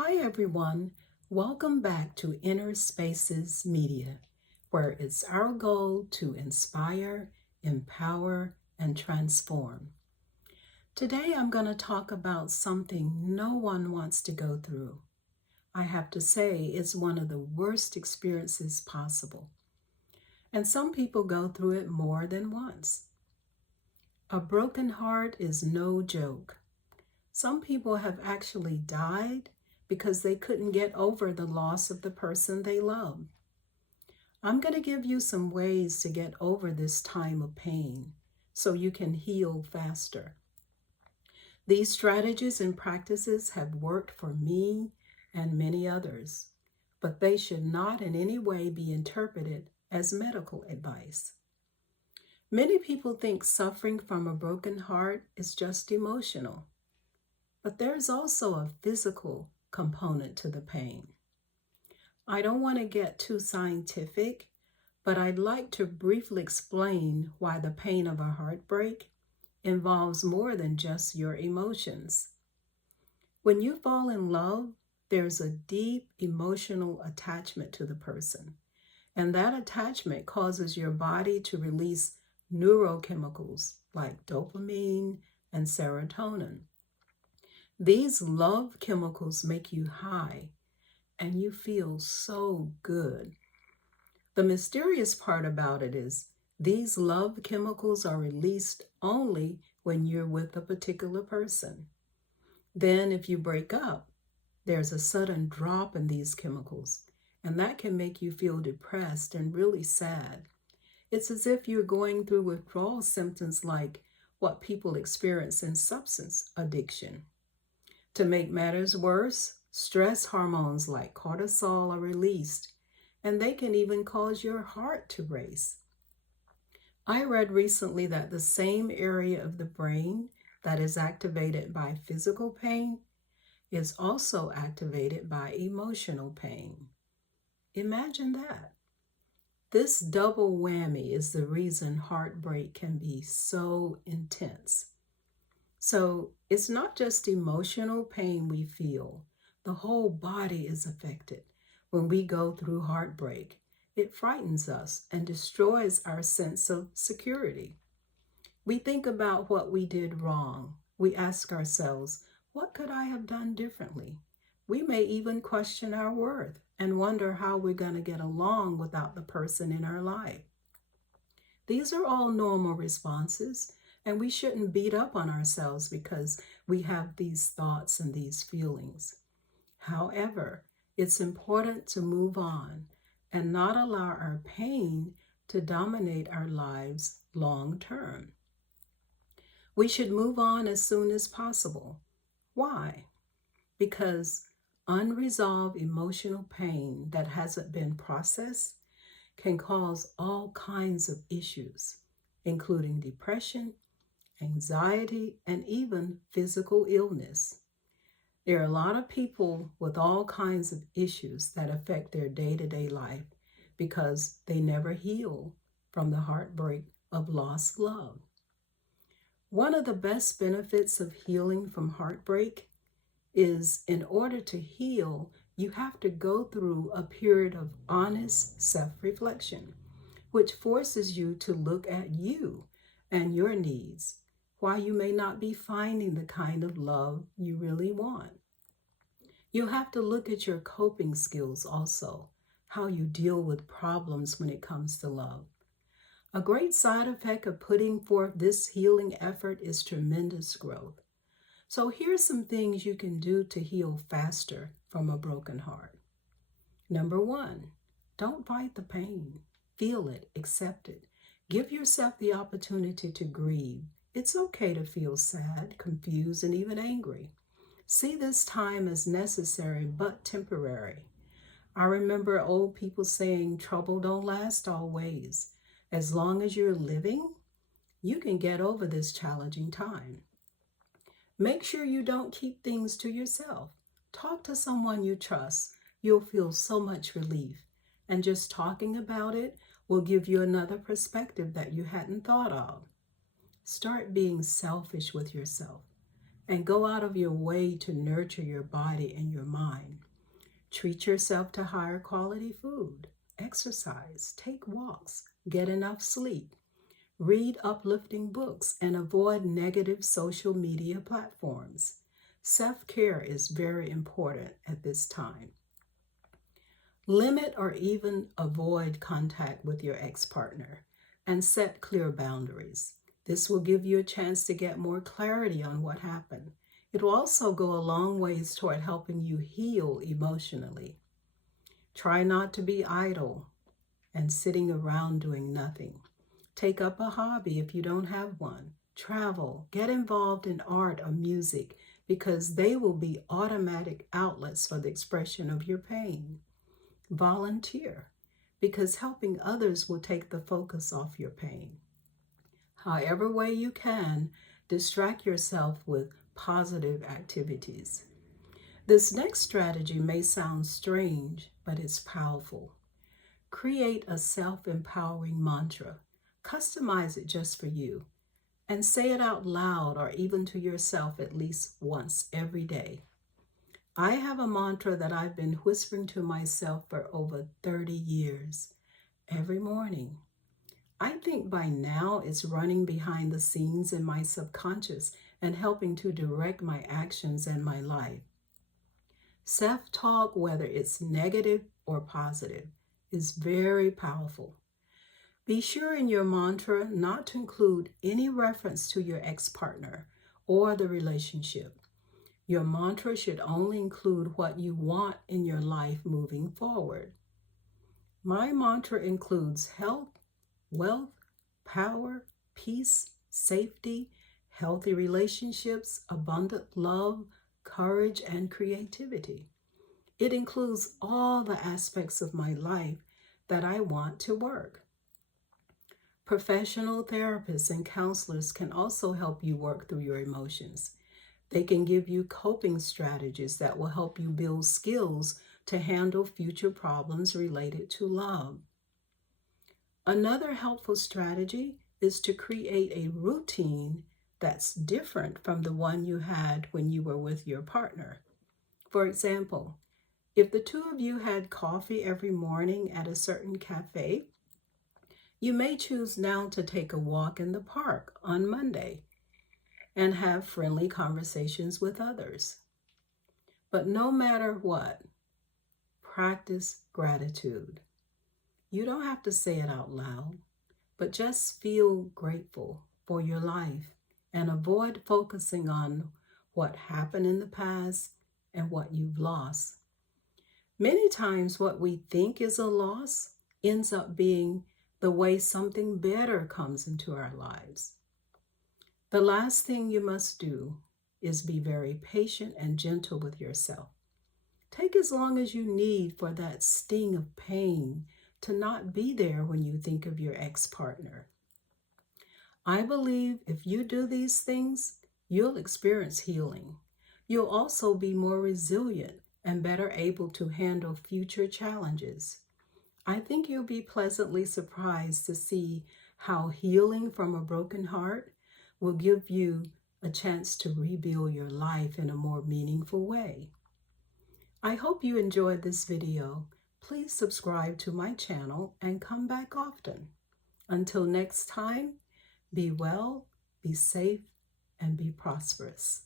Hi, everyone. Welcome back to Inner Spaces Media, where it's our goal to inspire, empower, and transform. Today, I'm going to talk about something no one wants to go through. I have to say, it's one of the worst experiences possible. And some people go through it more than once. A broken heart is no joke. Some people have actually died because they couldn't get over the loss of the person they love. I'm going to give you some ways to get over this time of pain so you can heal faster. These strategies and practices have worked for me and many others, but they should not in any way be interpreted as medical advice. Many people think suffering from a broken heart is just emotional. But there's also a physical component to the pain. I don't want to get too scientific, but I'd like to briefly explain why the pain of a heartbreak involves more than just your emotions. When you fall in love, there's a deep emotional attachment to the person, and that attachment causes your body to release neurochemicals like dopamine and serotonin. These love chemicals make you high and you feel so good. The mysterious part about it is these love chemicals are released only when you're with a particular person. Then, if you break up, there's a sudden drop in these chemicals, and that can make you feel depressed and really sad. It's as if you're going through withdrawal symptoms like what people experience in substance addiction. To make matters worse, stress hormones like cortisol are released, and they can even cause your heart to race. I read recently that the same area of the brain that is activated by physical pain is also activated by emotional pain. Imagine that. This double whammy is the reason heartbreak can be so intense. So it's not just emotional pain we feel, the whole body is affected. When we go through heartbreak, it frightens us and destroys our sense of security. We think about what we did wrong. We ask ourselves, what could I have done differently? We may even question our worth and wonder how we're going to get along without the person in our life. These are all normal responses, and we shouldn't beat up on ourselves because we have these thoughts and these feelings. However, it's important to move on and not allow our pain to dominate our lives long term. We should move on as soon as possible. Why? Because unresolved emotional pain that hasn't been processed can cause all kinds of issues, including depression, anxiety, and even physical illness. There are a lot of people with all kinds of issues that affect their day to day life because they never heal from the heartbreak of lost love. One of the best benefits of healing from heartbreak is in order to heal, you have to go through a period of honest self reflection, which forces you to look at you and your needs, why you may not be finding the kind of love you really want. You have to look at your coping skills also, how you deal with problems when it comes to love. A great side effect of putting forth this healing effort is tremendous growth. So here's some things you can do to heal faster from a broken heart. Number one, don't fight the pain. Feel it, accept it. Give yourself the opportunity to grieve. It's okay to feel sad, confused, and even angry. See this time as necessary but temporary. I remember old people saying trouble don't last always. As long as you're living, you can get over this challenging time. Make sure you don't keep things to yourself. Talk to someone you trust. You'll feel so much relief. And just talking about it will give you another perspective that you hadn't thought of. Start being selfish with yourself. and go out of your way to nurture your body and your mind. Treat yourself to higher quality food, exercise, take walks, get enough sleep, read uplifting books, and avoid negative social media platforms. Self-care is very important at this time. Limit or even avoid contact with your ex-partner and set clear boundaries. This will give you a chance to get more clarity on what happened. It will also go a long ways toward helping you heal emotionally. Try not to be idle and sitting around doing nothing. Take up a hobby if you don't have one. Travel, get involved in art or music because they will be automatic outlets for the expression of your pain. Volunteer because helping others will take the focus off your pain. However way you can, distract yourself with positive activities. This next strategy may sound strange, but it's powerful. Create a self-empowering mantra. Customize it just for you and say it out loud or even to yourself at least once every day. I have a mantra that I've been whispering to myself for over 30 years, every morning. I think by now it's running behind the scenes in my subconscious and helping to direct my actions and my life. Self-talk, whether it's negative or positive, is very powerful. Be sure in your mantra not to include any reference to your ex-partner or the relationship. Your mantra should only include what you want in your life moving forward. My mantra includes health, wealth, power, peace, safety, healthy relationships, abundant love, courage, and creativity. It includes all the aspects of my life that I want to work. Professional therapists and counselors can also help you work through your emotions. They can give you coping strategies that will help you build skills to handle future problems related to love. Another helpful strategy is to create a routine that's different from the one you had when you were with your partner. For example, if the two of you had coffee every morning at a certain cafe, you may choose now to take a walk in the park on Monday and have friendly conversations with others. But no matter what, practice gratitude. You don't have to say it out loud, but just feel grateful for your life and avoid focusing on what happened in the past and what you've lost. Many times what we think is a loss ends up being the way something better comes into our lives. The last thing you must do is be very patient and gentle with yourself. Take as long as you need for that sting of pain to not be there when you think of your ex-partner. I believe if you do these things, you'll experience healing. You'll also be more resilient and better able to handle future challenges. I think you'll be pleasantly surprised to see how healing from a broken heart will give you a chance to rebuild your life in a more meaningful way. I hope you enjoyed this video. Please subscribe to my channel and come back often. Until next time, be well, be safe, and be prosperous.